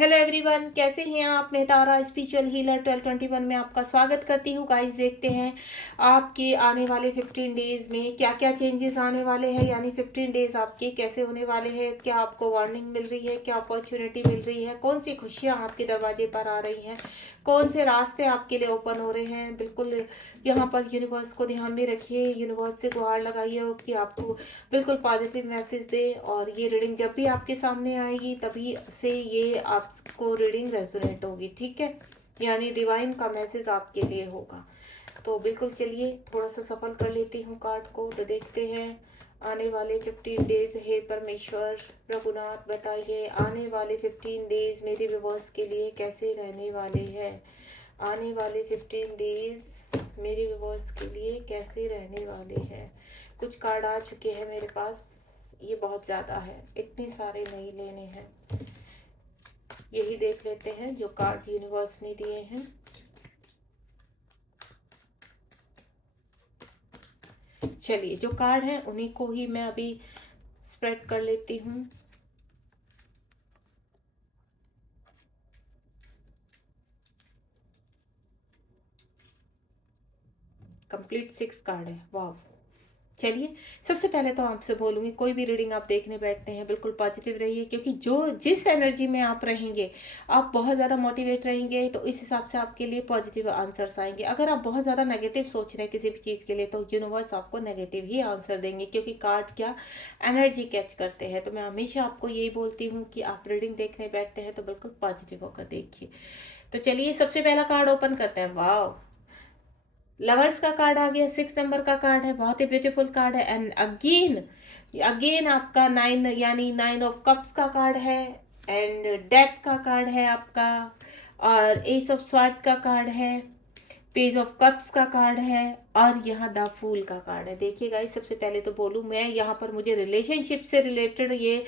Hello everyone, कैसे हैं आप। मैं तारा स्पिरिचुअल हीलर 1221 में आपका स्वागत करती हूँ। गाइस, देखते हैं आपके आने वाले 15 डेज में क्या क्या चेंजेस आने वाले हैं, यानी 15 डेज आपके कैसे होने वाले हैं। क्या आपको वार्निंग मिल रही है, क्या अपॉर्चुनिटी मिल रही है, कौन सी खुशियाँ आपके दरवाजे पर आ रही हैं, कौन से रास्ते आपके लिए ओपन हो रहे हैं। बिल्कुल यहाँ पर यूनिवर्स को ध्यान में रखिए, यूनिवर्स से गुहार लगाइए कि आपको बिल्कुल पॉजिटिव मैसेज दे। और ये रीडिंग जब भी आपके सामने आएगी तभी से ये आपको रीडिंग रेजोनेट होगी, ठीक है, यानी डिवाइन का मैसेज आपके लिए होगा। तो बिल्कुल चलिए थोड़ा सा सफल कर लेती हूँ कार्ड को। तो देखते हैं आने वाले 15 डेज, हे परमेश्वर प्रभुनाथ बताइए आने वाले 15 डेज मेरे व्यूअर्स के लिए कैसे रहने वाले हैं। आने वाले 15 डेज मेरे व्यूअर्स के लिए कैसे रहने वाले हैं। कुछ कार्ड आ चुके हैं मेरे पास, ये बहुत ज़्यादा है, इतने सारे नहीं लेने हैं, यही देख लेते हैं जो कार्ड यूनिवर्स ने दिए हैं। चलिए, जो कार्ड हैं उन्हीं को ही मैं अभी स्प्रेड कर लेती हूँ। कंप्लीट 6 कार्ड है, वाह। चलिए, सबसे पहले तो आपसे बोलूँगी कोई भी रीडिंग आप देखने बैठते हैं बिल्कुल पॉजिटिव रहिए, क्योंकि जो जिस एनर्जी में आप रहेंगे आप बहुत ज़्यादा मोटिवेट रहेंगे, तो इस हिसाब से आपके लिए पॉजिटिव आंसर्स आएंगे। अगर आप बहुत ज़्यादा नेगेटिव सोच रहे हैं किसी भी चीज़ के लिए तो यूनिवर्स आपको नेगेटिव ही आंसर देंगे, क्योंकि कार्ड क्या एनर्जी कैच करते हैं। तो मैं हमेशा आपको यही बोलती हूँ कि आप रीडिंग देखने बैठते हैं तो बिल्कुल पॉजिटिव होकर देखिए। तो चलिए, सबसे पहला कार्ड ओपन करते हैं। वाह, लवर्स का कार्ड आ गया, 6 नंबर का कार्ड है, बहुत ही ब्यूटीफुल कार्ड है। एंड अगेन अगेन आपका 9 यानी 9 ऑफ कप्स का कार्ड है, एंड डेथ का कार्ड है आपका, और एस ऑफ स्वॉर्ड का कार्ड है, पेज ऑफ कप्स का कार्ड है, और यहाँ द फूल का कार्ड है। देखिए गाइस, सबसे पहले तो बोलूँ मैं, यहाँ पर मुझे रिलेशनशिप से रिलेटेड ये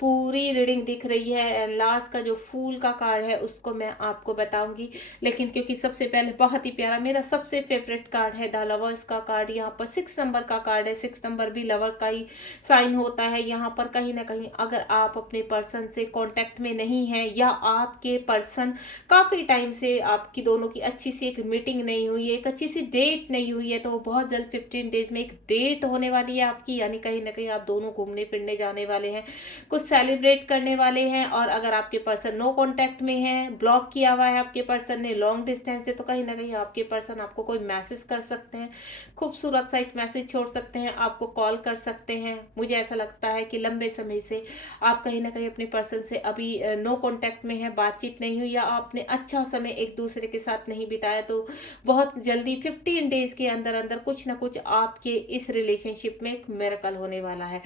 पूरी रीडिंग दिख रही है। एंड लास्ट का जो फूल का कार्ड है उसको मैं आपको बताऊंगी, लेकिन क्योंकि सबसे पहले बहुत ही प्यारा मेरा सबसे फेवरेट कार्ड है द लवर्स का कार्ड। यहाँ पर 6 नंबर का कार्ड है, 6 नंबर भी लवर का ही साइन होता है। यहाँ पर कहीं ना कहीं अगर आप अपने पर्सन से कांटेक्ट में नहीं है, या आपके पर्सन काफ़ी टाइम से आपकी दोनों की अच्छी सी एक मीटिंग नहीं हुई है, एक अच्छी सी डेट नहीं हुई है, तो वो बहुत जल्द 15 डेज में एक डेट होने वाली है आपकी, यानी कहीं ना कहीं आप दोनों घूमने फिरने जाने वाले हैं, कुछ सेलिब्रेट करने वाले हैं। और अगर आपके पर्सन नो कांटेक्ट में है, ब्लॉक किया हुआ है आपके पर्सन ने लॉन्ग डिस्टेंस से, तो कहीं ना कहीं आपके पर्सन आपको कोई मैसेज कर सकते हैं, खूबसूरत सा एक मैसेज छोड़ सकते हैं, आपको कॉल कर सकते हैं। मुझे ऐसा लगता है कि लंबे समय से आप कहीं ना कहीं अपने पर्सन से अभी नो कांटेक्ट में है, बातचीत नहीं हुई, या आपने अच्छा समय एक दूसरे के साथ नहीं बिताया, तो बहुत जल्दी 15 डेज के अंदर अंदर कुछ ना कुछ आपके इस रिलेशनशिप में एक मिरेकल होने वाला है।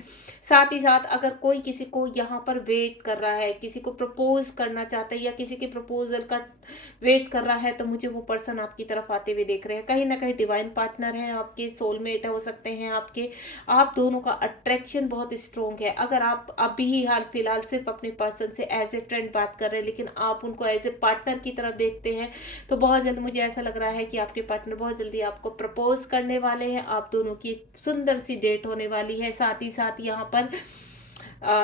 साथ ही साथ अगर कोई किसी को यहाँ पर वेट कर रहा है, किसी को प्रपोज करना चाहता है, या किसी के प्रपोजल का वेट कर रहा है, तो मुझे वो पर्सन आपकी तरफ आते हुए देख रहे हैं। कहीं ना कहीं डिवाइन पार्टनर है, आपके सोलमेट हो सकते हैं आपके, आप दोनों का अट्रैक्शन बहुत स्ट्रोंग है। अगर आप अभी ही हाल फिलहाल सिर्फ अपने पर्सन से एज ए फ्रेंड बात कर रहे हैं, लेकिन आप उनको एज ए पार्टनर की तरफ देखते हैं, तो बहुत जल्द मुझे ऐसा लग रहा है कि आपके पार्टनर बहुत जल्दी आपको प्रपोज करने वाले हैं, आप दोनों की एक सुंदर सी डेट होने वाली है। साथ ही साथ यहाँ पर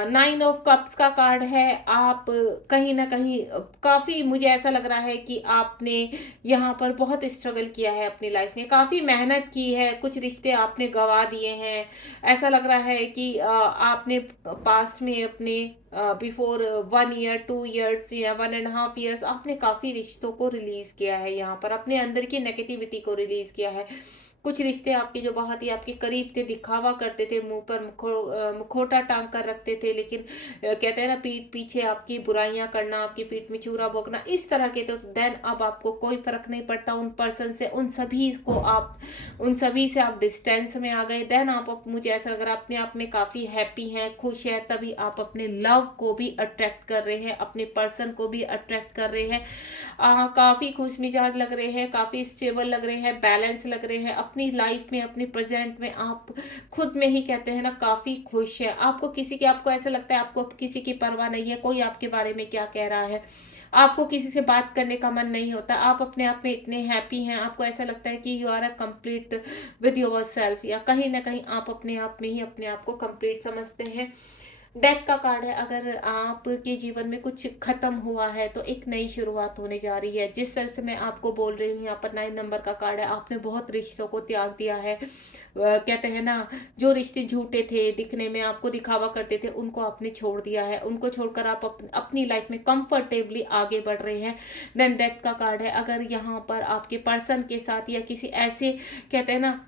9 ऑफ कप्स का कार्ड है। आप कहीं ना कहीं काफ़ी, मुझे ऐसा लग रहा है कि आपने यहाँ पर बहुत स्ट्रगल किया है अपनी लाइफ में, काफ़ी मेहनत की है, कुछ रिश्ते आपने गंवा दिए हैं। ऐसा लग रहा है कि आपने पास्ट में अपने बिफोर 1 ईयर 2 ईयर्स या 1.5 ईयर्स आपने काफ़ी रिश्तों को रिलीज़ किया है, यहाँ पर अपने अंदर की नेगेटिविटी को रिलीज़ किया है। कुछ रिश्ते आपके जो बहुत ही आपके करीब थे, दिखावा करते थे, मुंह पर मुखोटा टांग कर रखते थे, लेकिन कहते हैं ना, पीठ पीछे आपकी बुराइयां करना, आपकी पीठ में चूरा भोंकना, इस तरह के, तो देन अब आपको कोई फर्क नहीं पड़ता उन पर्सन से, उन सभी से आप डिस्टेंस में आ गए। देन आप मुझे ऐसा लग रहा है अपने आप में काफ़ी हैप्पी हैं, खुश हैं, तभी आप अपने लव को भी अट्रैक्ट कर रहे हैं, अपने पर्सन को भी अट्रैक्ट कर रहे हैं। काफ़ी खुश मिजाज लग रहे हैं, काफ़ी स्टेबल लग रहे हैं, बैलेंस लग रहे हैं अपनी लाइफ में, अपनी प्रेजेंट में। आप खुद में ही कहते हैं ना, काफ़ी खुश है। आपको ऐसा लगता है आपको किसी की परवाह नहीं है, कोई आपके बारे में क्या कह रहा है, आपको किसी से बात करने का मन नहीं होता, आप अपने आप में इतने हैप्पी हैं, आपको ऐसा लगता है कि you are a complete with yourself, या कहीं ना कहीं आप अपने आप में ही अपने आप को कंप्लीट समझते हैं। डेथ का कार्ड है, अगर आपके जीवन में कुछ खत्म हुआ है तो एक नई शुरुआत होने जा रही है। जिस तरह से मैं आपको बोल रही हूँ, यहाँ पर 9 नंबर का कार्ड है, आपने बहुत रिश्तों को त्याग दिया है। कहते हैं ना, जो रिश्ते झूठे थे, दिखने में आपको दिखावा करते थे, उनको आपने छोड़ दिया है। उनको छोड़कर आप अपनी लाइफ में कंफर्टेबली आगे बढ़ रहे हैं। देन डेथ का कार्ड है, अगर यहाँ पर आपके पर्सन के साथ या किसी ऐसे, कहते हैं ना,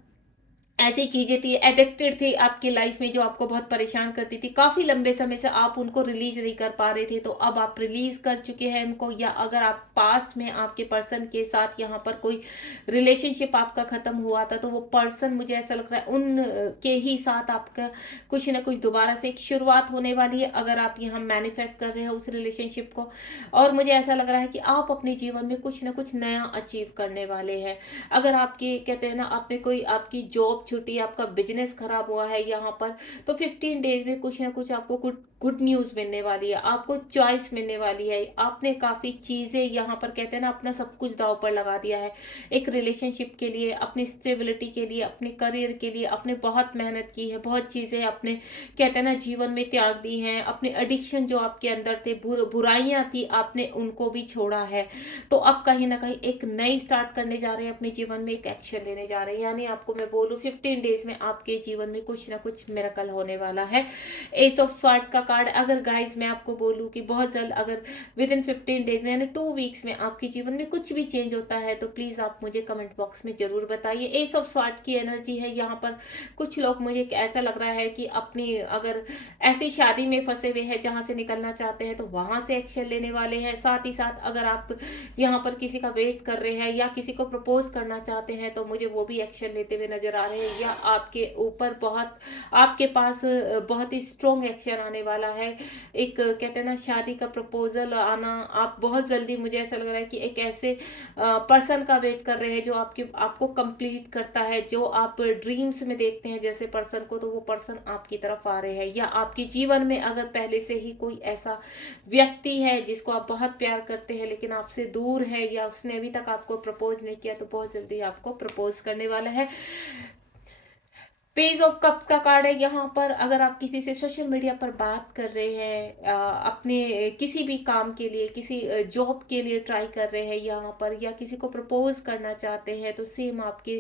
ऐसी चीज़ें थी, एडिक्टेड थी आपकी लाइफ में जो आपको बहुत परेशान करती थी, काफ़ी लंबे समय से आप उनको रिलीज़ नहीं कर पा रहे थे, तो अब आप रिलीज़ कर चुके हैं उनको। या अगर आप पास्ट में आपके पर्सन के साथ यहाँ पर कोई रिलेशनशिप आपका ख़त्म हुआ था, तो वो पर्सन, मुझे ऐसा लग रहा है, उन के ही साथ आपका कुछ ना कुछ दोबारा से एक शुरुआत होने वाली है, अगर आप यहाँ मैनिफेस्ट कर रहे हो उस रिलेशनशिप को। और मुझे ऐसा लग रहा है कि आप अपने जीवन में कुछ ना कुछ नया अचीव करने वाले हैं। अगर आपकी, कहते हैं ना, आपने कोई, आपकी जॉब छुट्टी, आपका बिजनेस खराब हुआ है यहाँ पर, तो 15 डेज में कुछ ना कुछ आपको गुड गुड न्यूज़ मिलने वाली है, आपको चॉइस मिलने वाली है। आपने काफ़ी चीज़ें यहाँ पर, कहते हैं ना, अपना सब कुछ दांव पर लगा दिया है एक रिलेशनशिप के लिए, अपनी स्टेबिलिटी के लिए, अपने करियर के लिए। आपने बहुत मेहनत की है, बहुत चीज़ें अपने, कहते हैं ना, जीवन में त्याग दी हैं। अपने एडिक्शन जो आपके अंदर थे, बुराइयां थी, आपने उनको भी छोड़ा है। तो अब कहीं ना कहीं एक नई स्टार्ट करने जा रहे हैं अपने जीवन में, एक एक्शन लेने जा रहे हैं। यानी आपको मैं बोलूँ, 15 डेज में आपके जीवन में कुछ ना कुछ मिरेकल होने वाला है। एस ऑफ स्वॉर्ड का कार्ड, अगर गाइज मैं आपको बोलूँ कि बहुत जल्द, अगर विद इन 15 डेज में, यानी 2 वीक्स में आपके जीवन में कुछ भी चेंज होता है, तो प्लीज़ आप मुझे कमेंट बॉक्स में ज़रूर बताइए। एस ऑफ स्वॉर्ड की एनर्जी है यहाँ पर। कुछ लोग, मुझे ऐसा लग रहा है कि अपनी, अगर ऐसी शादी में फंसे हुए हैं जहाँ से निकलना चाहते हैं, तो वहाँ से एक्शन लेने वाले हैं। साथ ही साथ अगर आप यहाँ पर किसी का वेट कर रहे हैं या किसी को प्रपोज करना चाहते हैं, तो मुझे वो भी एक्शन लेते हुए नजर आ रहे हैं। या आपके ऊपर बहुत, आपके पास बहुत ही स्ट्रॉन्ग एक्शन आने वाला है। एक, कहते हैं ना, शादी का प्रपोजल आना, आप बहुत जल्दी, मुझे ऐसा लग रहा है कि एक ऐसे पर्सन का वेट कर रहे हैं जो आपको कंप्लीट करता है, जो आप ड्रीम्स में देखते हैं जैसे पर्सन को, तो वो पर्सन आपकी तरफ आ रहे हैं। या आपके जीवन में अगर पहले से ही कोई ऐसा व्यक्ति है जिसको आप बहुत प्यार करते हैं लेकिन आपसे दूर है, या उसने अभी तक आपको प्रपोज नहीं किया, तो बहुत जल्दी आपको प्रपोज करने वाला है। पेज ऑफ कप्स का कार्ड है यहाँ पर, अगर आप किसी से सोशल मीडिया पर बात कर रहे हैं, अपने किसी भी काम के लिए, किसी जॉब के लिए ट्राई कर रहे हैं यहाँ पर, या किसी को प्रपोज करना चाहते हैं, तो सेम आपकी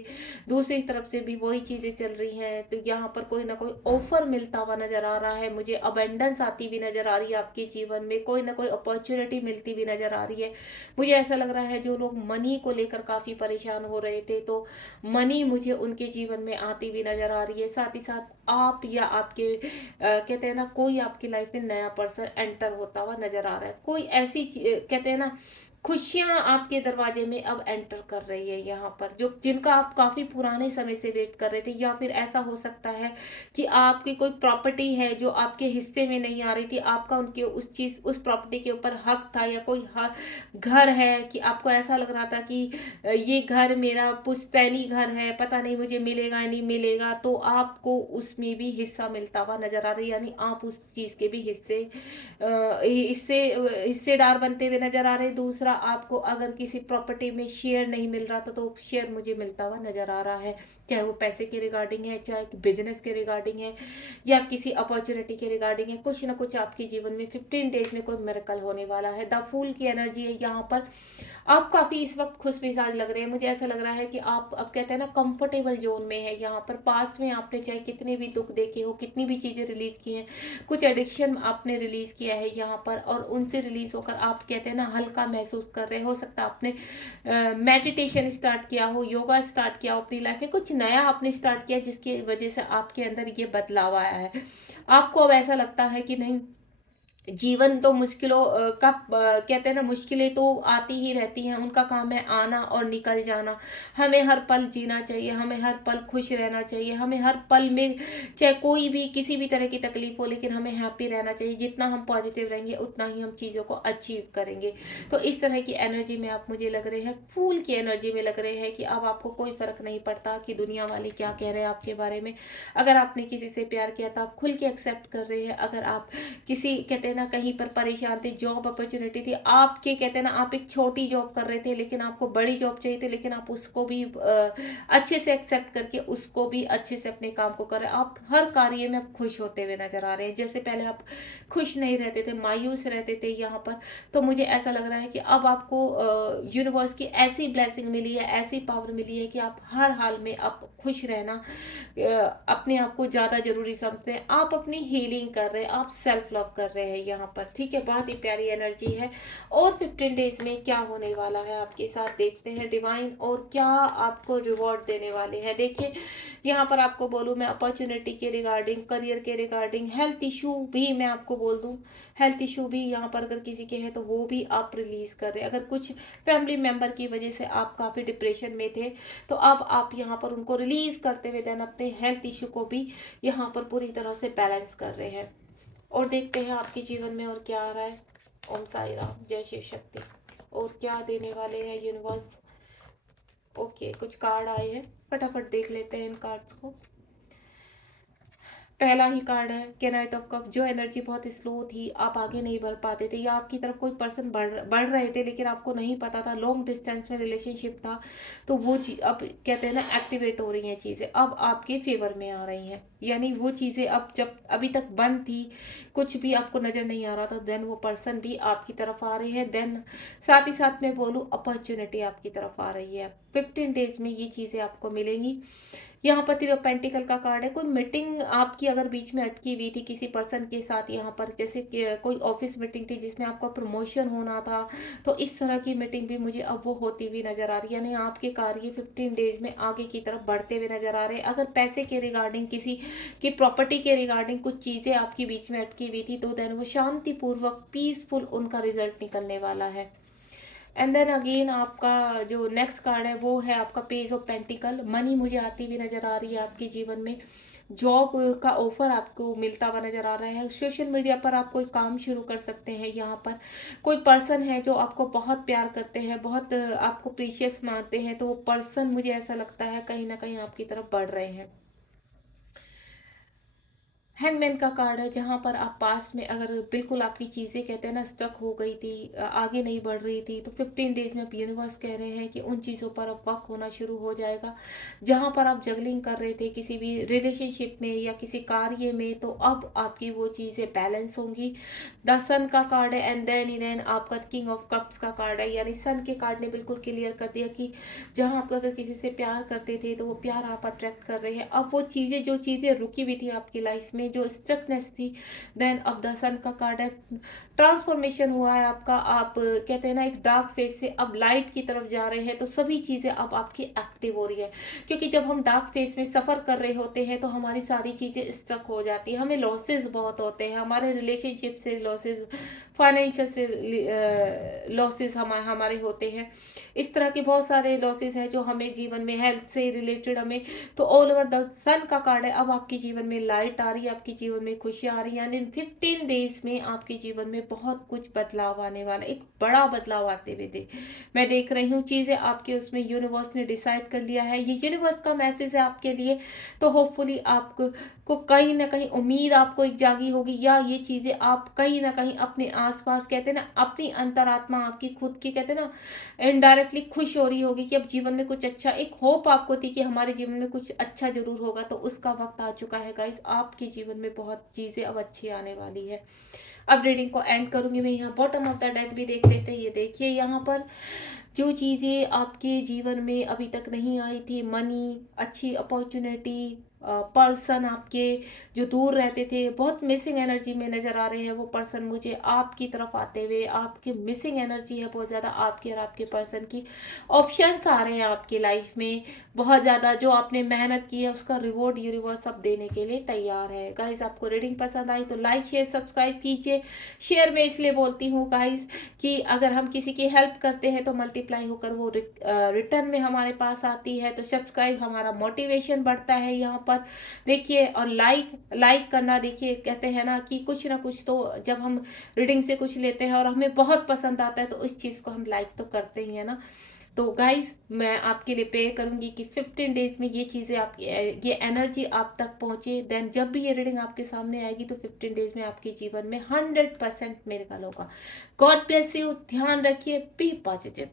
दूसरी तरफ से भी वही चीज़ें चल रही हैं। तो यहाँ पर कोई ना कोई ऑफर मिलता हुआ नजर आ रहा है, मुझे अबेंडेंस आती हुई नजर आ रही है आपके जीवन में, कोई ना कोई अपॉर्चुनिटी मिलती हुई नजर आ रही है। मुझे ऐसा लग रहा है जो लोग मनी को लेकर काफ़ी परेशान हो रहे थे, तो मनी मुझे उनके जीवन में आती हुई नजर आ रही है। साथ ही साथ आप या आपके, कहते हैं ना, कोई आपकी लाइफ में नया पर्सन एंटर होता हुआ नजर आ रहा है। कोई ऐसी कहते हैं ना, खुशियां आपके दरवाजे में अब एंटर कर रही है यहाँ पर, जो जिनका आप काफी पुराने समय से वेट कर रहे थे। या फिर ऐसा हो सकता है कि आपकी कोई प्रॉपर्टी है जो आपके हिस्से में नहीं आ रही थी, आपका उनके उस चीज, उस प्रॉपर्टी के ऊपर हक था, या कोई घर है कि आपको ऐसा लग रहा था कि ये घर मेरा पुश्तैनी घर है, पता नहीं मुझे मिलेगा नहीं मिलेगा, तो आपको उसमें भी हिस्सा मिलता हुआ नजर आ रहा है। यानी आप उस चीज के भी हिस्से हिस्सेदार बनते हुए नजर आ रहे हैं। दूसरा, आपको अगर किसी प्रॉपर्टी में शेयर नहीं मिल रहा था, तो शेयर मुझे मिलता हुआ नजर आ रहा है, चाहे वो पैसे के रिगार्डिंग है, चाहे बिजनेस के रिगार्डिंग है, या किसी अपॉर्चुनिटी के रिगार्डिंग है। कुछ ना कुछ आपके जीवन में 15 डेज में कोई मिरेकल होने वाला है। द फूल की एनर्जी है यहाँ पर। आप काफी इस वक्त खुश मिजाज लग रहे हैं, मुझे ऐसा लग रहा है कि आप, अब कहते हैं ना, कंफर्टेबल जोन में है यहाँ पर। पास्ट में आपने चाहे कितने भी दुख देखे हो, कितनी भी चीजें रिलीज की हैं, कुछ एडिक्शन आपने रिलीज किया है यहाँ पर, और उनसे रिलीज होकर आप, कहते हैं ना, हल्का महसूस कर रहे हो। सकता है आपने मेडिटेशन स्टार्ट किया हो, योगा स्टार्ट किया हो, अपनी लाइफ में कुछ नया आपने स्टार्ट किया, जिसकी वजह से आपके अंदर ये बदलाव आया है। आपको अब ऐसा लगता है कि नहीं, जीवन तो मुश्किलों का, कहते हैं ना, मुश्किलें तो आती ही रहती हैं, उनका काम है आना और निकल जाना। हमें हर पल जीना चाहिए, हमें हर पल खुश रहना चाहिए, हमें हर पल में, चाहे कोई भी किसी भी तरह की तकलीफ हो, लेकिन हमें हैप्पी रहना चाहिए। जितना हम पॉजिटिव रहेंगे उतना ही हम चीज़ों को अचीव करेंगे। तो इस तरह की एनर्जी में आप मुझे लग रहे हैं, फूल की एनर्जी में लग रहे हैं कि अब आपको कोई फर्क नहीं पड़ता कि दुनिया वाले क्या कह रहे हैं आपके बारे में। अगर आपने किसी से प्यार किया तो आप खुल के एक्सेप्ट कर रहे हैं। अगर आप किसी, कहते हैं ना कहीं पर परेशान थे, जॉब अपॉर्चुनिटी थी आपके, कहते हैं ना आप एक छोटी जॉब कर रहे थे लेकिन आपको बड़ी जॉब चाहिए थी, लेकिन आप उसको भी अच्छे से एक्सेप्ट करके उसको भी अच्छे से अपने काम को कर रहे हैं। आप हर कार्य में अब खुश होते हुए नजर आ रहे हैं। जैसे पहले आप खुश नहीं रहते थे, मायूस रहते थे यहाँ पर, तो मुझे ऐसा लग रहा है कि अब आपको यूनिवर्स की ऐसी ब्लेसिंग मिली है, ऐसी पावर मिली है कि आप हर हाल में आप खुश रहना अपने आप को ज़्यादा ज़रूरी समझते हैं। आप अपनी हीलिंग कर रहे हैं, आप सेल्फ लव कर रहे हैं यहाँ पर, ठीक है। बहुत ही प्यारी एनर्जी है। और 15 डेज में क्या होने वाला है आपके साथ, देखते हैं डिवाइन और क्या आपको रिवॉर्ड देने वाले हैं। देखिए यहाँ पर आपको बोलूँ मैं, अपॉर्चुनिटी के रिगार्डिंग, करियर के रिगार्डिंग, हेल्थ इशू भी मैं आपको बोल दूँ, हेल्थ इशू भी यहाँ पर अगर किसी के हैं तो वो भी आप रिलीज कर रहे हैं। अगर कुछ फैमिली मेंबर की वजह से आप काफ़ी डिप्रेशन में थे तो अब आप यहाँ पर उनको रिलीज करते हुए देन अपने हेल्थ इशू को भी यहाँ पर पूरी तरह से बैलेंस कर रहे हैं। और देखते हैं आपके जीवन में और क्या आ रहा है। ओम साई राम, जय शिव शक्ति। और क्या देने वाले हैं यूनिवर्स। ओके, कुछ कार्ड आए हैं, फटाफट देख लेते हैं इन कार्ड्स को। पहला ही कार्ड है के नाइट ऑफ कप। जो एनर्जी बहुत स्लो थी, आप आगे नहीं बढ़ पाते थे या आपकी तरफ कोई पर्सन बढ़ रहे थे लेकिन आपको नहीं पता था, लॉन्ग डिस्टेंस में रिलेशनशिप था, तो वो चीज अब कहते हैं ना एक्टिवेट हो रही हैं चीज़ें, अब आपके फेवर में आ रही हैं। यानी वो चीज़ें अब जब अभी तक बंद थी, कुछ भी आपको नज़र नहीं आ रहा था, देन वो पर्सन भी आपकी तरफ आ रहे हैं। देन साथ ही साथ मैं बोलूँ अपॉर्चुनिटी आपकी तरफ आ रही है। 15 डेज में ये चीज़ें आपको मिलेंगी। यहाँ पर थ्री ऑफ पेंटिकल का कार्ड है। कोई मीटिंग आपकी अगर बीच में अटकी हुई थी किसी पर्सन के साथ, यहाँ पर जैसे कि कोई ऑफिस मीटिंग थी जिसमें आपका प्रमोशन होना था, तो इस तरह की मीटिंग भी मुझे अब वो होती हुई नजर आ रही है। यानी आपके कार्य 15 डेज में आगे की तरफ बढ़ते हुए नजर आ रहे हैं। अगर पैसे के रिगार्डिंग, किसी की प्रॉपर्टी के रिगार्डिंग कुछ चीज़ें आपकी बीच में अटकी हुई थी, तो देन वो शांतिपूर्वक पीसफुल उनका रिजल्ट निकलने वाला है। एंड देन अगेन आपका जो नेक्स्ट कार्ड है वो है आपका पेज ऑफ पेंटिकल। मनी मुझे आती हुई नजर आ रही है आपके जीवन में। जॉब का ऑफर आपको मिलता हुआ नजर आ रहा है। सोशल मीडिया पर आप कोई काम शुरू कर सकते हैं। यहाँ पर कोई पर्सन है जो आपको बहुत प्यार करते हैं, बहुत आपको प्रीशियस मानते हैं, तो वो पर्सन मुझे ऐसा लगता है कहीं ना कहीं आपकी तरफ बढ़ रहे हैं। हैंगमैन का कार्ड है, जहाँ पर आप पास में अगर बिल्कुल आपकी चीज़ें कहते हैं ना स्टक हो गई थी, आगे नहीं बढ़ रही थी, तो 15 डेज में अब यूनिवर्स कह रहे हैं कि उन चीज़ों पर अब वर्क होना शुरू हो जाएगा। जहाँ पर आप जगलिंग कर रहे थे किसी भी रिलेशनशिप में या किसी कार्य में, तो अब आपकी वो चीज़ें बैलेंस होंगी। द सन का कार्ड है एंड देन आपका किंग ऑफ कप्स का कार्ड है। यानी सन के कार्ड ने बिल्कुल क्लियर कर दिया कि जहाँ आप अगर किसी से प्यार करते थे तो वो प्यार आप अट्रैक्ट कर रहे हैं। अब वो चीज़ें, जो चीज़ें रुकी हुई थी आपकी लाइफ में, जो स्टकनेस थी, देन अब द सन का कार्ड है, ट्रांसफॉर्मेशन हुआ है आपका। आप कहते हैं ना एक डार्क फेज से अब लाइट की तरफ जा रहे हैं, तो सभी चीज़ें अब आपकी एक्टिव हो रही है। क्योंकि जब हम डार्क फेज में सफ़र कर रहे होते हैं तो हमारी सारी चीज़ें स्टक हो जाती है, हमें लॉसेस बहुत होते हैं, हमारे रिलेशनशिप से लॉसेस, फाइनेंशियल से लॉसेस हमारे होते हैं। इस तरह के बहुत सारे लॉसेस हैं जो हमें जीवन में, हेल्थ से रिलेटेड हमें, तो ऑल ओवर द सन का कार्ड है। अब आपके जीवन में लाइट आ रही है, आपके जीवन में खुशियाँ आ रही है। यानी 15 डेज में आपके जीवन में बहुत कुछ बदलाव आने वाला है, एक बड़ा बदलाव आते हुए मैं देख रही हूँ। चीज़ें आपके उसमें यूनिवर्स ने डिसाइड कर लिया है, ये यूनिवर्स का मैसेज है आपके लिए। तो होपफुली आपको कहीं ना कहीं उम्मीद आपको एक जागी होगी, या ये चीज़ें आप कहीं ना कहीं अपने आसपास, कहते हैं ना अपनी अंतरात्मा आपकी खुद की, कहते हैं ना इनडायरेक्टली खुश हो रही होगी कि अब जीवन में कुछ अच्छा, एक होप आपको थी कि हमारे जीवन में कुछ अच्छा जरूर होगा, तो उसका वक्त आ चुका है गाइस। आपके जीवन में बहुत चीज़ें अब अच्छी आने वाली है। अब रीडिंग को एंड करूंगी मैं। यहाँ बॉटम ऑफ द डेक भी देख लेते हैं। ये देखिए यहाँ पर जो चीज़ें आपके जीवन में अभी तक नहीं आई थी, मनी, अच्छी अपॉर्चुनिटी, पर्सन आपके जो दूर रहते थे, बहुत मिसिंग एनर्जी में नज़र आ रहे हैं, वो पर्सन मुझे आपकी तरफ आते हुए, आपकी मिसिंग एनर्जी है बहुत ज़्यादा आपकी और आपके पर्सन की, ऑप्शंस आ रहे हैं आपकी लाइफ में बहुत ज़्यादा। जो आपने मेहनत की है उसका रिवॉर्ड यूनिवर्स अब देने के लिए तैयार है। गाइज आपको रीडिंग पसंद आई तो लाइक शेयर सब्सक्राइब कीजिए। शेयर में इसलिए बोलती हूँ गाइज कि अगर हम किसी की हेल्प करते हैं तो मल्टीप्लाई होकर वो रिटर्न में हमारे पास आती है। तो सब्सक्राइब हमारा मोटिवेशन बढ़ता है यहाँ पर, देखिए। और लाइक करना, देखिए कहते हैं ना कि कुछ ना कुछ तो जब हम रीडिंग से कुछ लेते हैं और हमें बहुत पसंद आता है तो उस चीज़ को हम लाइक तो करते ही है ना। तो गाइज मैं आपके लिए प्रे करूंगी कि 15 डेज में ये चीज़ें आप ये एनर्जी आप तक पहुंचे। देन जब भी ये रीडिंग आपके सामने आएगी तो 15 डेज में आपके जीवन में 100% मिरेकल होगा। गॉड ब्लेस यू, ध्यान रखिए, बी पॉजिटिव।